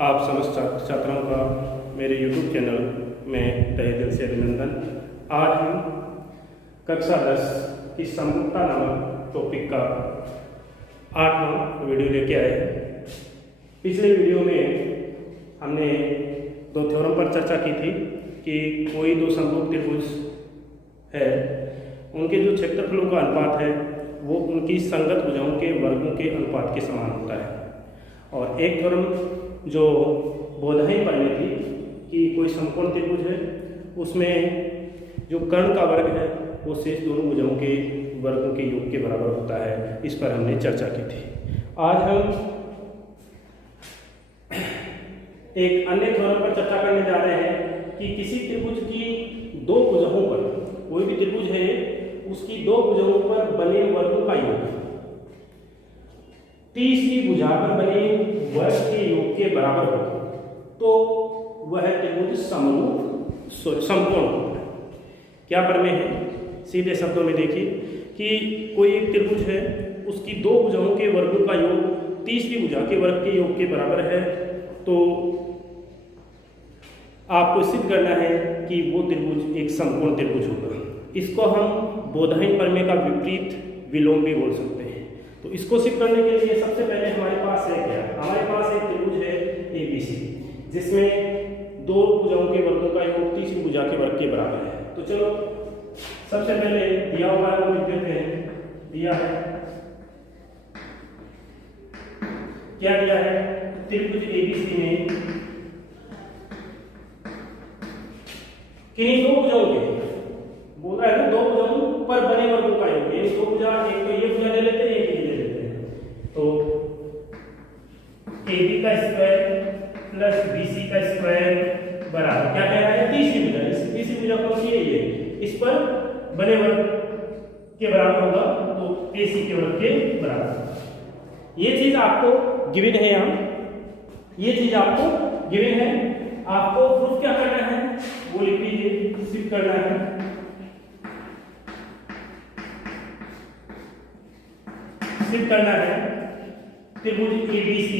आप समस्त छात्रों का मेरे YouTube चैनल में तहे दिल से अभिनंदन। आज हम कक्षा 10 की समरूपता नामक टॉपिक का 8वां वीडियो लेके आए हैं। पिछले वीडियो में हमने दो थ्योरम पर चर्चा की थी कि कोई दो समरूप त्रिभुज है, उनके जो क्षेत्रफलों का अनुपात है वो उनकी संगत भुजाओं के वर्गों के अनुपात के समान होता है। और एक थ्योरम जो बोधायन पर में थी कि कोई समकोण त्रिभुज है, उसमें जो कर्ण का वर्ग है वो शेष दोनों भुजाओं के वर्गों के योग के बराबर होता है। इस पर हमने चर्चा की थी। आज हम एक अन्य थ्योरम पर चर्चा करने जा रहे हैं कि किसी त्रिभुज की दो भुजाओं पर, कोई भी त्रिभुज है उसकी दो भुजाओं पर बने वर्गों का योग तीसरी भुजा पर बने वर्ग के योग के बराबर हो तो वह त्रिभुज समकोण होता है। क्या प्रमेय है? सीधे शब्दों में देखिए कि कोई एक त्रिभुज है, उसकी दो भुजाओं के वर्गों का योग तीसरी भुजा के वर्ग के योग के बराबर है, तो आपको सिद्ध करना है कि वो त्रिभुज एक समकोण त्रिभुज होगा। इसको हम बोधायन प्रमेय का विपरीत विलोम भी बोल सकते हैं। तो इसको सिद्ध करने के लिए सबसे पहले हमारे पास है क्या? हमारे पास एक त्रिभुज है ABC, जिसमें दो भुजाओं के वर्गों का योग तीसरी भुजा के वर्ग के बराबर है। तो चलो सबसे पहले दिया हुआ है वो लिख देते हैं। दिया है, क्या दिया है? त्रिभुज ABC में किन्हीं दो भुजाओं के, बोल रहा है ना, दो भुजाओं पर बने वर्गों का योग। ये दो भुजा, एक तो ये भुजा ले लेते हैं, एक ये ले लेते हैं। तो AB का स्क्वायर प्लस BC का स्क्वायर बराबर क्या कह रहा है? तीसरी भुजा। इस तीसरी भुजा कौन सी है? ये। इस पर बने वर्ग के बराबर होगा तो AC के वर्ग के बराबर। ये चीज आपको गिवन है, यहाँ ये चीज आपको गिवन है। आपको प्रूफ क्या करना है वो लिख लीजिए, सिद्ध करना है। सिद्ध करना है त्रिभुज ABC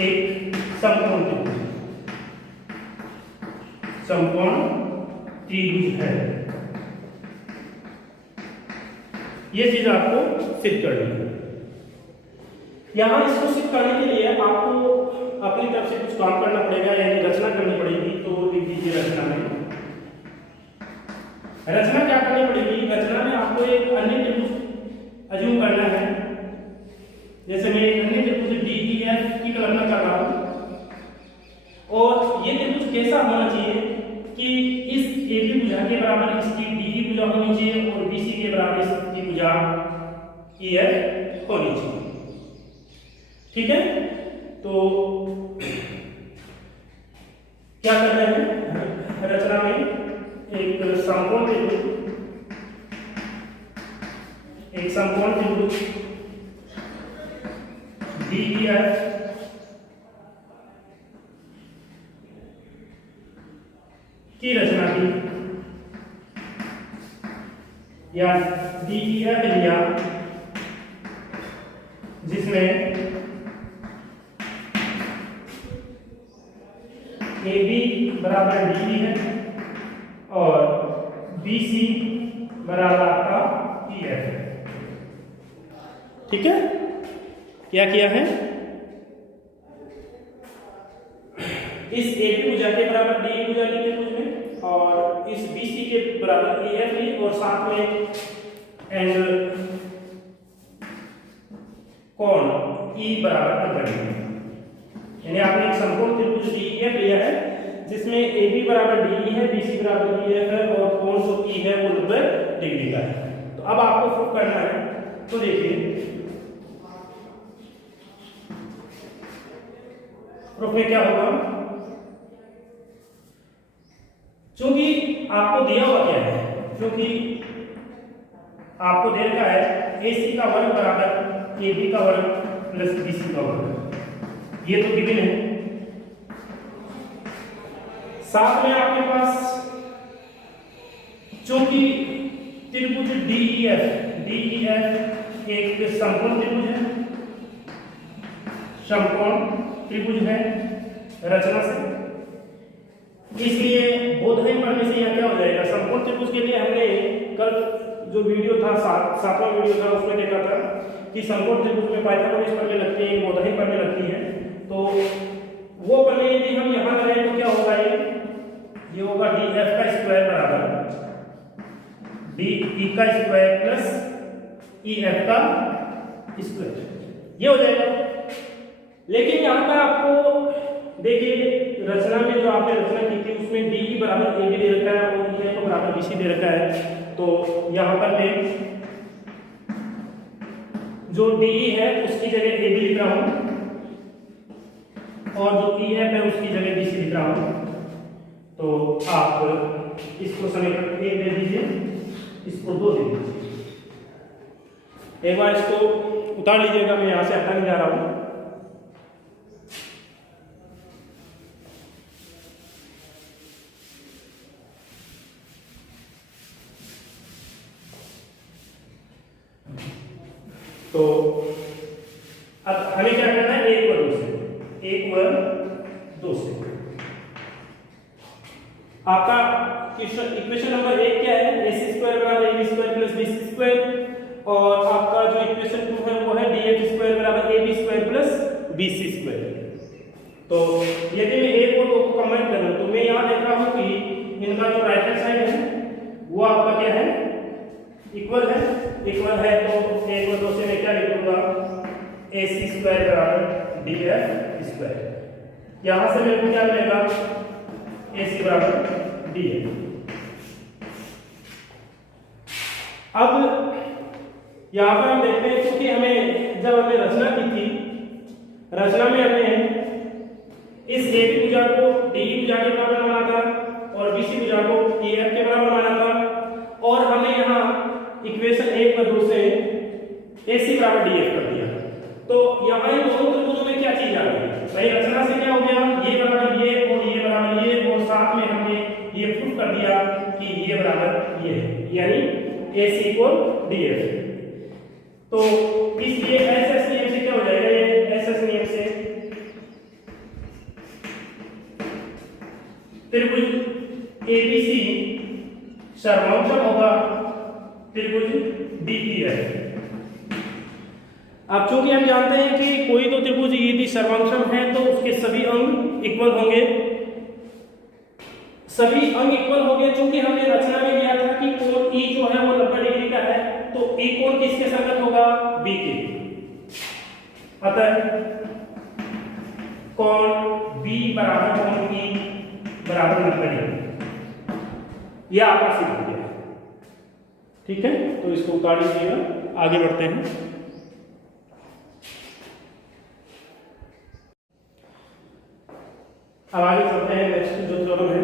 एक समकोण त्रिभुज, समकोण त्रिभुज है। ये चीज आपको सिद्ध करनी है। यहां इसको सिद्ध करने के लिए आपको अपनी तरफ से कुछ काम करना पड़ेगा, यानी रचना करनी पड़ेगी। तो लिख दीजिए रचना में। रचना क्या करनी पड़ेगी? रचना में आपको एक अन्य त्रिभुज अज्यूम करना है। जैसे मैं एक अन्य त्रिभुज DEF की कल्पना कर रहा हूं, और ये त्रिभुज कैसा होना चाहिए कि इस AB भुजा के बराबर इसकी DE भुजा होनी चाहिए और BC के बराबर इसकी भुजा EF होनी चाहिए। ठीक है, तो क्या करना है? रचना में एक समकोण त्रिभुज, एक समकोण त्रिभुज DEF की रचना की, या DEF लिया जिसमें AB बराबर DE है और BC बराबर आपका EF है। ठीक है, क्या किया है? इस AB भुजा के बराबर DE भुजा ली त्रिभुज में, और इस BC के बराबर EF ली, और साथ में एंगल कोण E बराबर 90। यानी आपने एक समकोण त्रिभुज DEF लिया है जिसमें AB बराबर DE है, BC बराबर EF है, और कोण जो E है वो 90 डिग्री का है। तो अब आपको प्रूफ करना है। तो देखिए प्रूफ में क्या होगा? क्योंकि आपको दिया हुआ क्या है? क्योंकि आपको दे रखा है AC का वर्ग बराबर AB का वर्ग प्लस BC का वर्ग, ये तो गिवन है। साथ में आपके पास चूंकि त्रिभुज DEF एक समकोण त्रिभुज है, समकोण त्रिभुज है रचना से, इसलिए बोधगम्य पढ़ने से यहाँ क्या हो जाएगा, समकोण त्रिभुज के लिए हमने कल जो वीडियो था सातवां वीडियो था उसमें देखा था कि समकोण त्रिभुज में पाइथागोरस प्रमेय लगती है, बोधगम्य प्रमेय लगती है। तो वो प्रमेय यदि हम यहाँ लगाएं तो क्या होगा, ये होगा df का स्क्वायर बराबर डी का स्क्वायर प्लस ef का स्क्वायर, ये हो जाएगा। लेकिन यहाँ पर आपको देखिए रचना में जो आपने रचना की थी उसमें डी बराबर ए भी दे रखा है और ef को बराबर bc दे रखा है। तो यहाँ पर मैं जो डी है उसकी जगह ए भी लिख रहा हूँ और जो ef है उसकी जगह bc लिख रहा हूँ। तो आप इसको समीकरण 1 दे दीजिए, इसको 2 दे दीजिए। एक बार इसको उतार लीजिएगा, मैं यहां से हटाने जा रहा हूं। तो अब हमें क्या करना है, 1 व 2 से, 1 व 2 से आपका इक्वेशन नंबर 1 क्या है, ac स्क्वायर बराबर ab square plus bc square, और आपका जो इक्वेशन 2 है वो है df स्क्वायर बराबर ab square plus bc square. तो यदि मैं 1 और 2 को कंबाइन करूं तो मैं यहां देख रहा हूं कि इनका जो राइट हैंड साइड है वो आपका क्या है, इक्वल है। इक्वल है तो 1 और 2 से मैं क्या लिखूंगा, ac स्क्वायर बराबर df स्क्वायर। यहां से मेरे को क्या मिलेगा, AC बराबर df। अब यहां पर हम देखते हैं क्योंकि हमें जब हमने रचना की थी, रचना में हमने इस AB भुजा को DE भुजा के बराबर माना था और BC भुजा को EF के बराबर माना था, और हमने यहाँ इक्वेशन 1 व 2 से AC बराबर DF कर दिया। तो यहाँ इन दोनों त्रिभुजों में क्या चीज आ गई भाई, रचना से क्या हो गया, ये बराबर ये और ये बराबर ये, और साथ में हमने ये प्रूफ कर दिया कि ये बराबर ये है, यानी AC इक्वल DF। तो इसलिए SS नियम से क्या हो जाएगा, ये SS नियम से त्रिभुज ABC सर्वांशम होगा त्रिभुज DEF। अब चूंकि हम जानते हैं कि कोई तो त्रिभुज यदि सर्वांशम है तो उसके सभी अंग इक्वल होंगे, सभी अंग इक्वल होंगे। चूंकि हमने रचना में लिया था कि कोण E जो है वो 90 डिग्री का है, तो E कोण किसके संगत होगा, B के। अतः कोण B बराबर कोण E बराबर 90 डिग्री, यह आपका सिद्ध हो गया। ठीक है, तो इसको उतार लीजिएगा, आगे बढ़ते हैं। अब आगे चलते हैं, नेक्स्ट जो थ्योरम है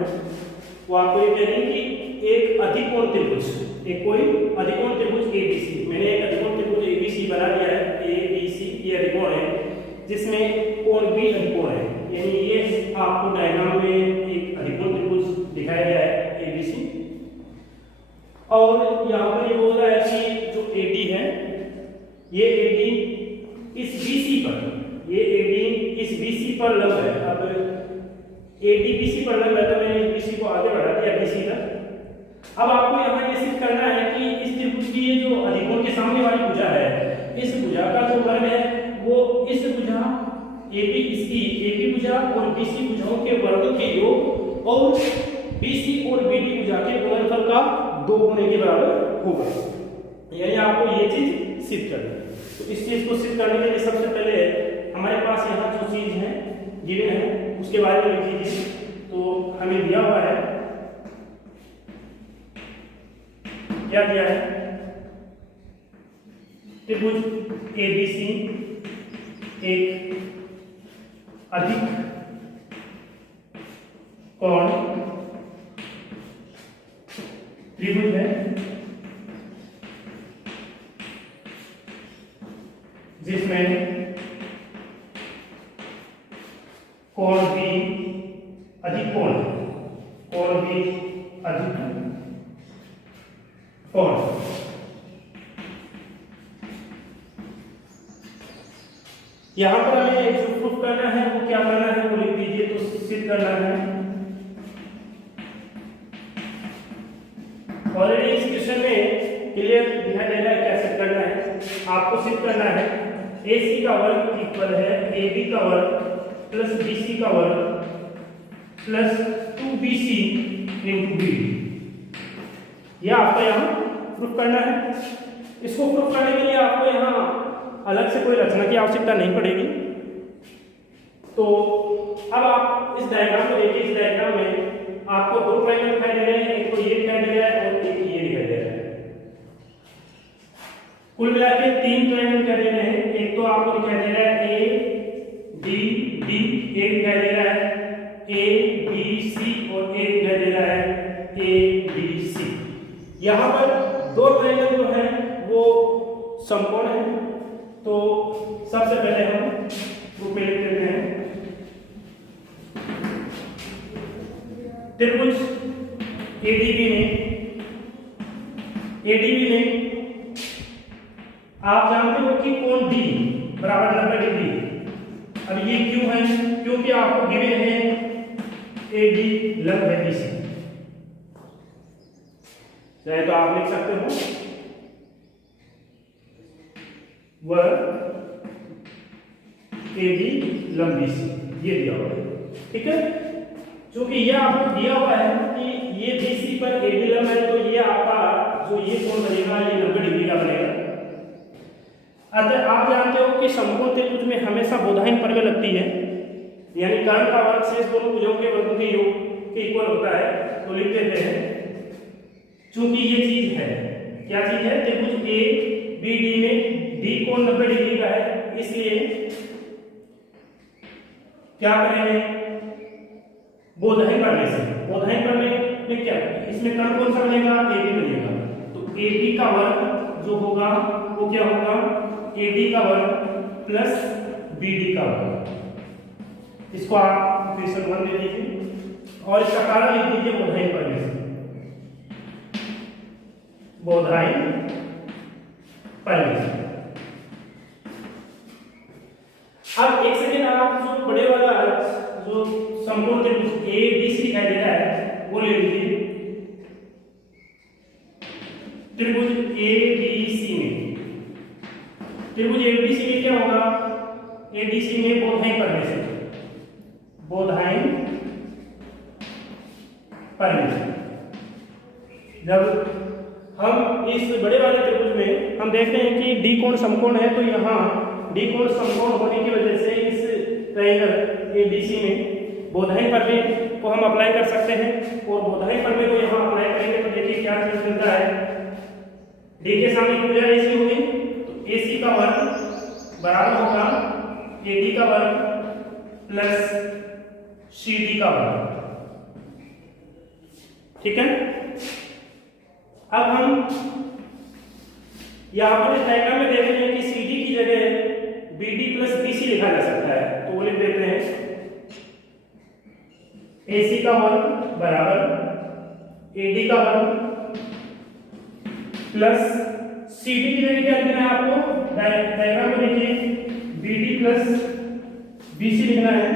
वो आपको ये कह रही है कि एक अधिकोण त्रिभुज, एक कोई अधिकोण त्रिभुज ABC, मैंने एक अधिकोण त्रिभुज ABC बना दिया है, ABC ये अधिकोण है जिसमें कोण B अधिकोण है, यानी ये आपको डायग्राम में एक अधिकोण त्रिभुज दिखाया गया है ABC। और यहाँ पर ये बोल रहा है कि जो AD है, ये AD इस BC पर, ये AD इस BC पर लंब है। अब AD BC पर लंब है तो मैंने BC को आगे बढ़ा दिया BC तक। अब आपको यहाँ ये सिद्ध करना है कि इस त्रिभुज की ये जो अधिकोण के सामने वाली भुजा है, इस भुजा का जो वर्ग है वो इस भुजा AB इसकी AB भुजा और BC भुजाओं के वर्ग के योग और BC और BD भुजा के गुणनफल का 2 गुने के बराबर होगा। यानी आपको ये चीज सिद्ध करनी है। तो इस चीज को सिद्ध करने के लिए सबसे पहले हमारे पास यहाँ जो चीज है गिवन है उसके बारे में लिख लीजिए। तो हमें दिया हुआ है, क्या दिया है, त्रिभुज ABC एक अधिक कोण त्रिभुज है जिसमें कोण B अधिक कोण, कोण B अधिक कोण। यहाँ पर हमें जो प्रूफ करना है वो क्या करना है वो लिख दीजिए। तो सिद्ध करना है, ऑलरेडी इस क्वेश्चन में क्लियर दिखाई दे रहा है क्या सिद्ध करना है। आपको सिद्ध करना है AC का वर्ग इक्वल है AB का वर्ग प्लस BC का वर्ग प्लस 2BC इंटू BD। यह आपको यहाँ प्रूफ करना है। इसको प्रूफ करने के लिए आपको यहाँ अलग से कोई रचना की आवश्यकता नहीं पड़ेगी। तो अब आप इस डायग्राम को देखिए। इस डायग्राम में आपको दो ट्रायंगल दिखाई दे रहे हैं, एक तो ये दिखाई दे रहा है और एक ये दिखाई दे रहा है। कुल मिला के तीन ट्रायंगल दिखाई दे रहे हैं। एक तो आपको दिखाई दे रहा है ADB, एक दिखाई दे रहा है ABC और एक दिखाई दे रहा है ABC। यहाँ पर दो ट्रायंगल जो है वो समकोण है। तो सबसे पहले हम ग्रुप में लिख देते हैं त्रिभुज ADB में आप जानते हो कि कोण D बराबर 90 डिग्री। अब ये क्यों है? क्योंकि आपको गिवन है AD लंब है BC। चाहे तो आप लिख सकते हो वह AD लंब BC, ये दिया हुआ है। ठीक है, क्योंकि यह आपको दिया हुआ है कि ये BC पर AD लंब है, तो ये आपका जो ये कोण बनेगा ये 90 डिग्री का बनेगा। अतः आप जानते हो कि समकोण त्रिभुज में हमेशा बोधायन प्रमेय लगती है, यानी कर्ण का वर्ग शेष दोनों भुजों के वर्गों के योग के इक्वल होता है। तो लिख देते हैं चूंकि ये चीज है, क्या चीज है? त्रिभुज ABD में D कोण 90 डिग्री का है, इसलिए क्या करेंगे? बोधायन प्रमेय से। बोधायन प्रमेय में क्या, इसमें कर्ण कौन सा बनेगा? AB बनेगा। तो AB का वर्ग जो होगा वो क्या होगा? AD का वर्ग प्लस BD का वर्ग। इसको आप इक्वेशन 1 दे दीजिए और इसका कारण लिख दीजिए बोधायन प्रमेय से। बोधायन प्रमेय से। अब एक सेकेंड, आप जो बड़े वाला जो समकोण त्रिभुज ABC दिखाई दे रहा है वो ले लीजिए। त्रिभुज ABC में क्या होगा? ADC में बोधायन प्रमेय से। बोधायन प्रमेय से जब हम इस बड़े वाले त्रिभुज में हम देखते हैं कि D कोण समकोण है, तो यहाँ D कोण समकोण होने की वजह से इस ट्रायंगल ABC में बोधायन प्रमेय को हम अप्लाई कर सकते हैं। और बोधायन प्रमेय को यहाँ अप्लाई करेंगे तो देखिए क्या चीज मिलता है। D के सामने भुजा AC होगी, तो AC का वर्ग बराबर होगा AD का वर्ग प्लस CD का वर्ग। ठीक है, अब हम यहाँ पर इस डायग्राम में देख रहे हैं कि CD की जगह BD प्लस BC लिखा जा सकता है। तो वो लिख देते हैं AC का वर्ग बराबर AD का वर्ग प्लस CD की जगह क्या लिखना है आपको? डायग्राम में देखिए BD प्लस BC लिखना है।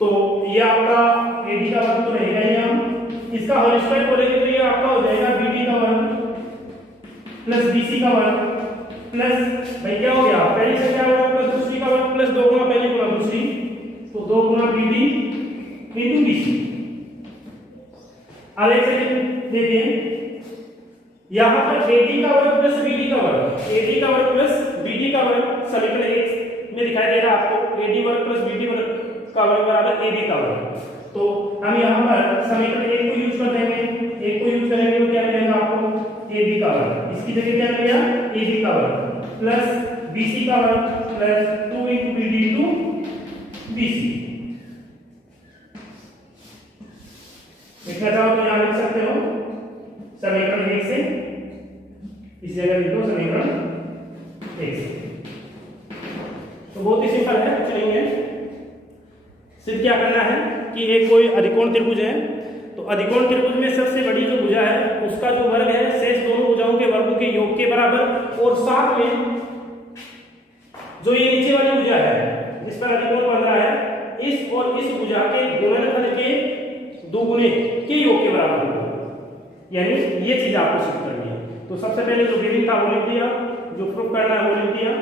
तो ये आपका AD का वर्ग तो रहेगा ही, हम इसका होल स्क्वायर बोलेंगे तो ये आपका हो जाएगा BD का वर्ग प्लस BC का वर्ग प्लस, भाई क्या हो गया? पहली संख्या का वर्ग प्लस दूसरी का वर्ग प्लस 2 गुना पहली गुना दूसरी, तो 2 गुना BD इंटू BC। अब एक सेकंड देखिए, यहाँ पर AD का वर्ग प्लस BD का वर्ग, AD का वर्ग प्लस BD का वर्ग समीकरण 1 में दिखाई दे रहा है आपको। AD वर्ग प्लस BD वर्ग का वर्ग बराबर AB का वर्ग। तो हम यहाँ पर समीकरण 1 को यूज कर देंगे। 1 को यूज करेंगे तो क्या मिलेगा आपको? AB का वर्ग। इसकी जगह क्या मिलेगा? AB का वर्ग प्लस BC का वर्ग plus 2 into BD into BC। लिखना चाहो तो यहाँ लिख सकते हो समीकरण 1 से, इस जगह लिखो समीकरण 1 से। तो बहुत ही सिंपल है। चलेंगे सिर्फ क्या करना है कि एक कोई अधिकोण त्रिभुज है तो अधिकोण त्रिभुज में सबसे बड़ी जो भुजा है उसका जो वर्ग है शेष दोनों भुजाओं के वर्गों के योग के बराबर, और साथ में जो ये नीचे वाली भुजा है जिस पर अधिकोण बन रहा है इस और इस भुजा के गुणनफल के दोगुने के योग के बराबर होगा। यानी ये चीज आपको सिद्ध करनी है। तो सबसे पहले जो गिविंग था वो लिख दिया, जो प्रूफ करना है वो लिख दिया।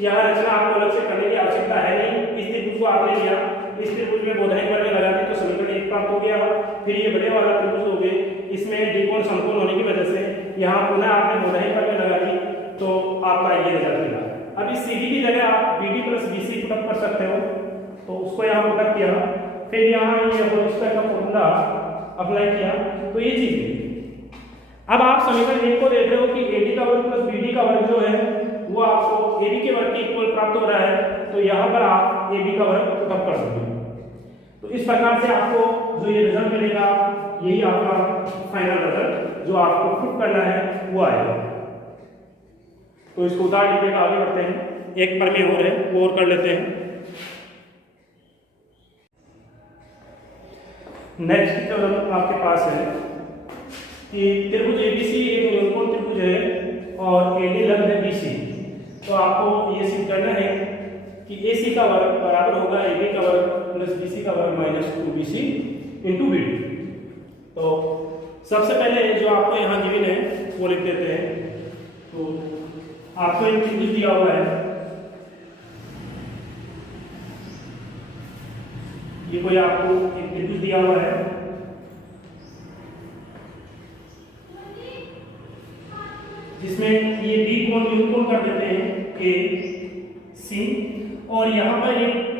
यहाँ रचना आपको अलग से करने की आवश्यकता है नहीं। इस त्रिभुज को आपने लिया, इस त्रिभुज में बोधायन पर लगा दी तो समीकरण एक प्राप्त हो गया। फिर ये बड़े वाला त्रिभुज हो गए, इसमें द्विकोण समकोण होने की वजह से यहाँ पुनः आपने बोधायन पर लगा दी तो आपका ये रिजल्ट मिला। अब इस CD की जगह आप BD प्लस BC पुटअप कर सकते हो, तो उसको यहाँ पुटअप किया, फिर यहाँ ये होल स्क्वायर का फॉर्मूला अप्लाई किया, तो ये चीज है। अब आप समीकरण एक को देख रहे हो कि AD का वर्ग प्लस BD का वर्ग जो है वो आपको AB के वर्ग के इक्वल प्राप्त हो रहा है, तो यहाँ पर आप AB का वर्ग पुटअप कर सकते हो। तो इस प्रकार से आपको जो ये रिजल्ट मिलेगा यही आपका फाइनल रिजल्ट जो आपको प्रूफ करना है वो आएगा। तो इसको उतार लीजिए, आगे बढ़ते हैं। एक प्रमेय और है वो और कर लेते हैं। नेक्स्ट थ्योरम आपके पास है कि त्रिभुज ABC एक न्यूनकोण त्रिभुज है और AD लंब है BC। तो आपको ये सिद्ध करना है कि AC का वर्ग बराबर होगा AB का वर्ग प्लस BC का वर्ग माइनस 2BC इंटू BD। तो सबसे पहले जो आपको यहाँ गिवन है वो लिख देते हैं। तो आपको एक त्रिभुज दिया हुआ है, ये कोई आपको एक त्रिभुज दिया हुआ है, जिसमें ये B कोण न्यूनकोण कर देते हैं AC, और यहाँ पर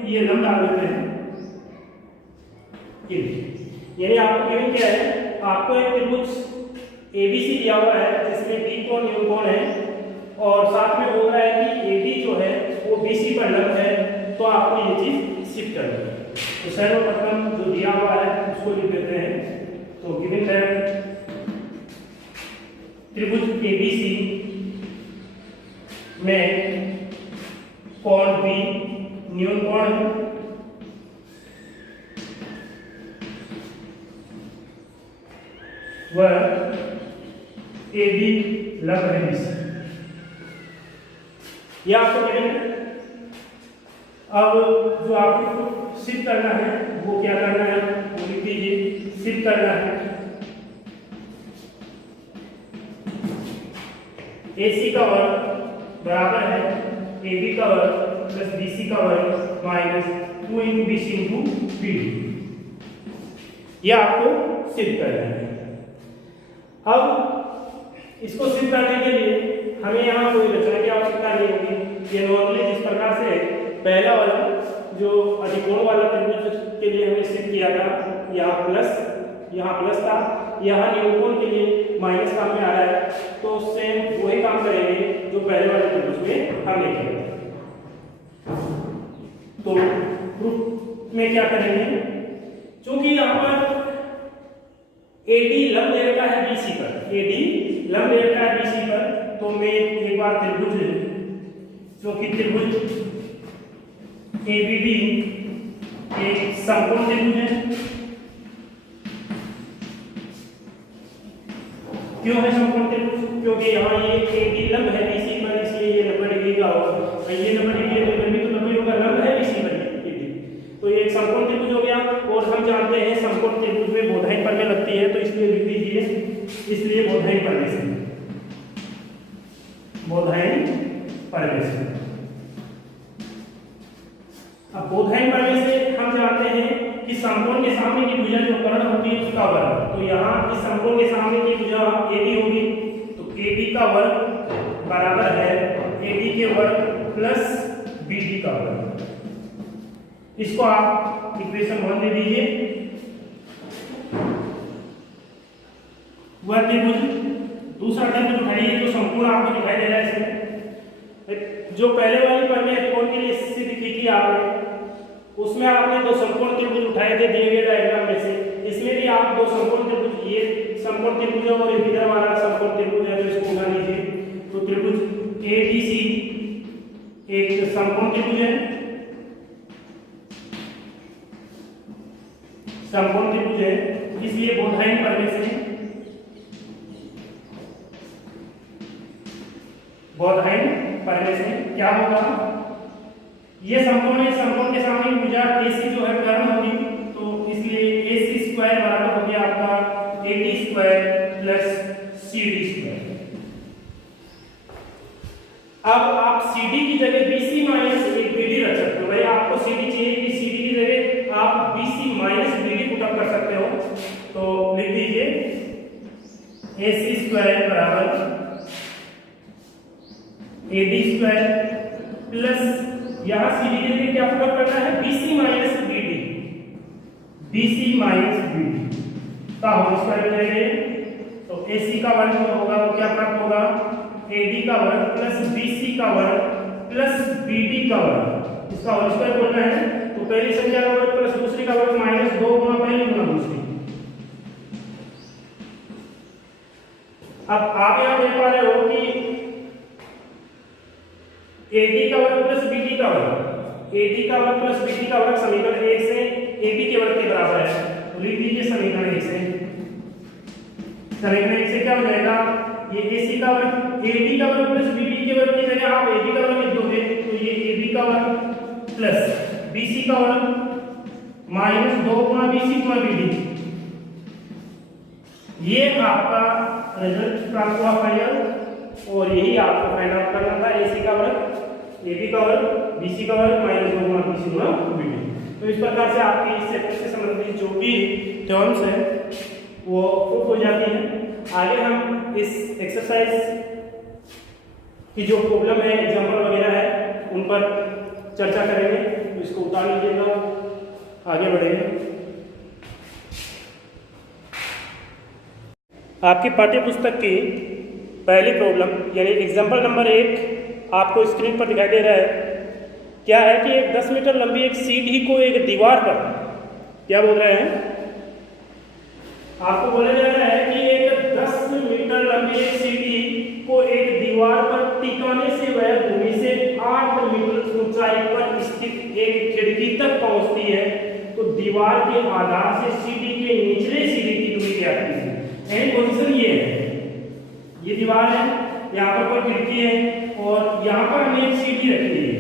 ये लंब डाल देते हैं यानी आपको गिवन क्या है, आपको एक त्रिभुज ABC दिया हुआ है जिसमें B कोण न्यूनकोण है और साथ में बोल रहा है कि AD जो है वो BC पर लंब है, तो आपको ये चीज सिद्ध करनी है। तो सर्वप्रथम जो दिया हुआ है उसको लिख देते हैं। तो गिवन है त्रिभुज ABC में कोण B न्यूनकोण है वह AB लंब है BC। यह आपको मिलेगा। अब जो आपको सिद्ध करना है वो क्या करना है, वो लिख दीजिए। सिद्ध करना है AC का वर्ग बराबर है AB का वर्ग प्लस BC का वर्ग minus 2 into BC into BD। यह आपको सिद्ध करना है। अब इसको सिद्ध करने के लिए हमें यहाँ कोई रचना की आवश्यकता नहीं होगी। ये नॉर्मली जिस प्रकार से पहला वाला जो अधिकोण वाला त्रिभुज के लिए हमने सिद्ध किया था, यहाँ प्लस था, यहाँ न्यूनकोण के लिए माइनस काम में आ रहा है, तो सेम वही काम करेंगे जो पहले वाले त्रिभुज में हमने किया था। तो प्रूफ में क्या करेंगे, क्योंकि यहाँ पर AD लंब दे रखा है BC पर, AD लंब दे रखा है BC पर, तो मैं एक बार त्रिभुज क्योंकि त्रिभुज ABD एक समकोण त्रिभुज है। क्यों है समकोण त्रिभुज, क्योंकि यहाँ ये AD लंब है BC पर, इसलिए ये 90 डिग्री का होगा। ये 90 डिग्री तो इधर भी तो 90 होगा, लंब है BC पर AD, तो ये एक समकोण त्रिभुज हो गया। और हम जानते हैं समकोण त्रिभुज में बोधायन पर में लगती है, तो इसलिए लिख दीजिए, इसलिए बोधायन पर में से बोधायन पर से। अब बोधायन पर में से हम जानते हैं कि समकोण के सामने की भुजा जो कर्ण होती है उसका वर्ग, तो यहाँ इस समकोण के सामने की भुजा AD होगी, तो AD का वर्ग बराबर है AD के वर्ग प्लस BD का वर्ग। इसको आप इक्वेशन 1 दे दीजिए। वह त्रिभुज दूसरा त्रिभुज उठाइए जो संपूर्ण आपको दिखाई दे रहा है इसमें। जो पहले वाली पर में त्रिकोण के लिए स्थिति की थी आपने, उसमें आपने दो समकोण त्रिभुज उठाए थे दिए गए डायग्राम में से। इसमें भी आप दो समकोण त्रिभुज, ये समकोण त्रिभुज है और इधर वाला समकोण त्रिभुज है, तो इसको उठा लीजिए। तो त्रिभुज ABC एक समकोण त्रिभुज है, समकोण त्रिभुज है, इसलिए बोधायन पहले से क्या होगा, ये समकोण है, समकोण के सामने भुजा AC जो है कर्ण होगी, तो इसलिए AC स्क्वायर बराबर हो गया आपका AD square plus CD square. अब आप CD की जगह BC माइनस BD रख सकते हो। भाई आपको CD चाहिए कि CD की जगह आप BC minus BD put up कर सकते हो, तो लिख दीजिए AC स्क्वायर बराबर AD स्क्वायर प्लस यहां CD के लिए क्या पुट अप करना है, BC minus BD, BC minus BD का होल स्क्वायर हो जाएगा। तो AC का वर्ग जो होगा वो क्या प्राप्त होगा, AD का वर्ग प्लस BC का वर्ग प्लस BD का वर्ग, इसका होल स्क्वायर बोलना है। तो पहली संख्या का वर्ग प्लस दूसरी का वर्ग माइनस 2 गुना पहली गुना दूसरी। अब आप यहां देख पा रहे हो कि AD का वर्ग प्लस BD का वर्ग, AD का वर्ग प्लस BD का वर्ग समीकरण 1 से AB के वर्ग के बराबर है। तो लिख दीजिए समीकरण 1 से, समीकरण 1 से क्या हो जाएगा, ये AC का वर्ग, AD का वर्ग प्लस BD के वर्ग की जगह आप AD का वर्ग लिख दोगे, तो ये AB का वर्ग प्लस BC का वर्ग माइनस 2 गुना BC गुना BD, ये आपका रिजल्ट प्राप्त हुआ फाइनल। और यही आपको फाइंड आउट करना था, AC का वर्ग, AB का वर्ग, BC का वर्ग माइनस 2 गुना BC गुना BD। तो इस प्रकार से आपकी इस चैप्टर से संबंधित जो भी टर्म्स है वो प्रूफ हो जाती है। आगे हम इस एक्सरसाइज की जो प्रॉब्लम है, एग्जाम्पल वगैरह है, उन पर चर्चा करेंगे। तो इसको उतार लीजिएगा, आगे बढ़ेंगे। आपकी पाठ्य पुस्तक की पहली प्रॉब्लम यानी एग्जाम्पल नंबर 1 आपको स्क्रीन पर दिखाई दे रहा है। क्या है कि एक 10 मीटर लंबी एक सीढ़ी को एक दीवार पर, क्या बोल रहे हैं, आपको बोला जा रहा है कि एक 10 मीटर लंबी एक सीढ़ी को एक दीवार पर टिकाने से वह भूमि से 8 मीटर ऊंचाई पर स्थित एक खिड़की तक पहुंचती है। तो दीवार के आधार से सीढ़ी के निचले सीढ़ी की दूरी क्या है। एंड पोजीशन ये है, ये दीवार है, यहाँ पर कोई खिड़की है और यहाँ पर हमने एक सीढ़ी रखी है,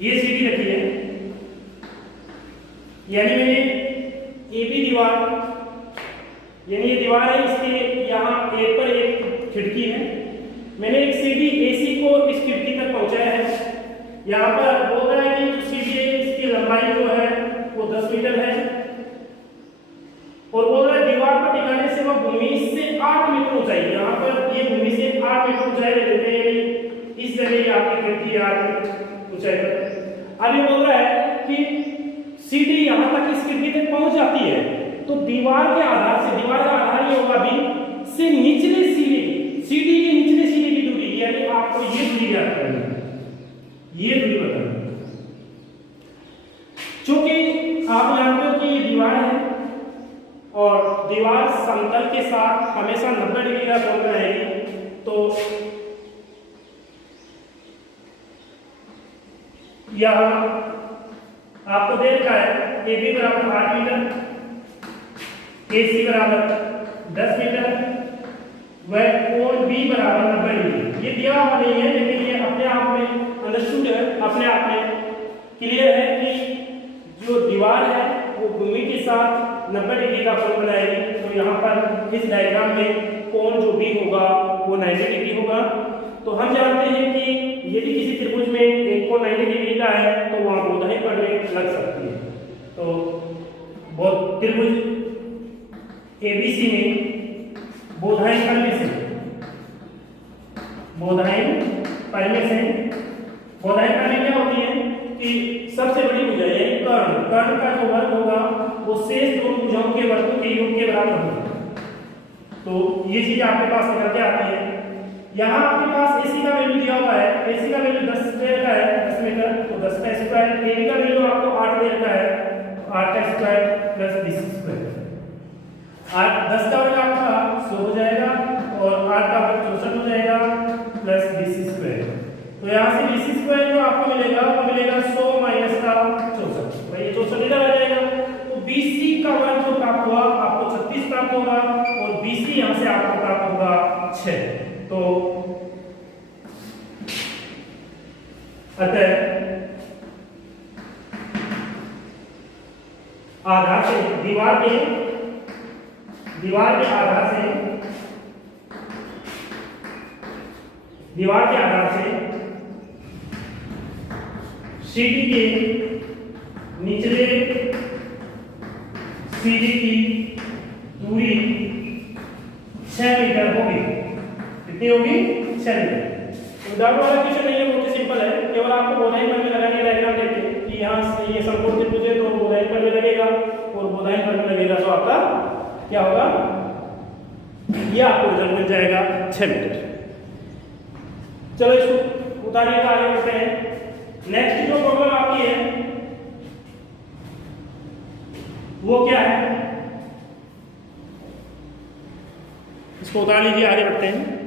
ये सीढ़ी रखी है, यानी मैंने AB दीवार, यानी ये दीवार है, इसके यहाँ एक पर एक खिड़की है, मैंने एक सीढ़ी AC को इस खिड़की तक पहुंचाया है। यहाँ पर बोल रहा है कि जो सीढ़ी है इसकी लंबाई जो है वो 10 मीटर है और बोल रहा है दीवार पर टिकाने से वह भूमि से 8 मीटर ऊंचाई, यहाँ पर ये भूमि से 8 मीटर ऊंचाई ले लेते हैं, यानी इस जगह आपकी खिड़की है 8 मीटर ऊंचाई पर। अब ये बोल रहा है कि सीढ़ी यहाँ तक इस खिड़की तक पहुंच जाती है, तो दीवार के आधार से, दीवार का आधार ये होगा B से निचले सीढ़ी, सीढ़ी के निचले सीढ़ी की दूरी, यानी आपको ये दूरी ज्ञात करनी है, ये दूरी बतानी है। चूंकि आप जानते हो कि ये दीवार है और दीवार समतल के साथ हमेशा 90 डिग्री का कोण बनाएगी, तो यहाँ आपको दे रखा है AB बराबर 8 मीटर, AC बराबर 10 मीटर, वह कोण B बराबर 90 डिग्री। ये दिया हुआ नहीं है, लेकिन ये अपने आप में अंडरस्टूड है, अपने आप में क्लियर है कि जो दीवार है वो भूमि के साथ 90 डिग्री का कोण बनाएगी। तो यहाँ पर इस डायग्राम में कोण जो भी होगा वो 90 डिग्री होगा। तो हम जानते हैं कि यदि किसी त्रिभुज में एक कोण 90 डिग्री का है तो वहाँ बोधाई पढ़ने लग सकती है। तो बहुत त्रिभुज ABC में बोधाई पढ़ने से, बोधाई पढ़ने से, बोधाई पढ़ने क्या होती है कि सबसे बड़ी भुजा यानी कर्ण, कर्ण का जो वर्ग होगा वो शेष दो भुजाओं के वर्गों के योग के बराबर होगा। तो ये चीज आपके पास निकल के आती है। यहाँ आपके पास AC का वैल्यू दिया हुआ है, AC का वैल्यू 10 स्क्वायर का है, 10 मीटर, तो 10 का स्क्वायर, AB का वैल्यू आपको 8 दे रखा है, 8 का स्क्वायर प्लस 20 स्क्वायर, 10 का वर्ग आपका 100 हो जाएगा और 8 का वर्ग 64 हो जाएगा प्लस 20 स्क्वायर। तो यहाँ से 20 स्क्वायर जो आपको मिलेगा वो मिलेगा 100 माइनस का 64, भाई 64 इधर आ जाएगा। तो BC का वर्ग जो प्राप्त हुआ आपको 36 प्राप्त होगा और BC यहाँ से आपको प्राप्त होगा 6। तो अतः आधार से दीवार के आधार से सीडी के निचले सीडी की दूरी 6 मीटर होगी। कितनी होगी? 6 मीटर। उदाहरण वाला क्वेश्चन नहीं है, बहुत ही सिंपल है। केवल आपको बोधाइन पर लगाने डायग्राम देखे कि यहाँ से ये समकोण त्रिभुज है तो बोधाइन पर लगेगा और बोधाइन पर लगेगा तो आपका क्या होगा? ये आपको रिजल्ट मिल जाएगा 6 मीटर। चलो इसको उतारिए, आगे बढ़ते हैं। नेक्स्ट जो प्रॉब्लम आपकी है वो क्या है? इसको उतार लीजिए, आगे बढ़ते हैं।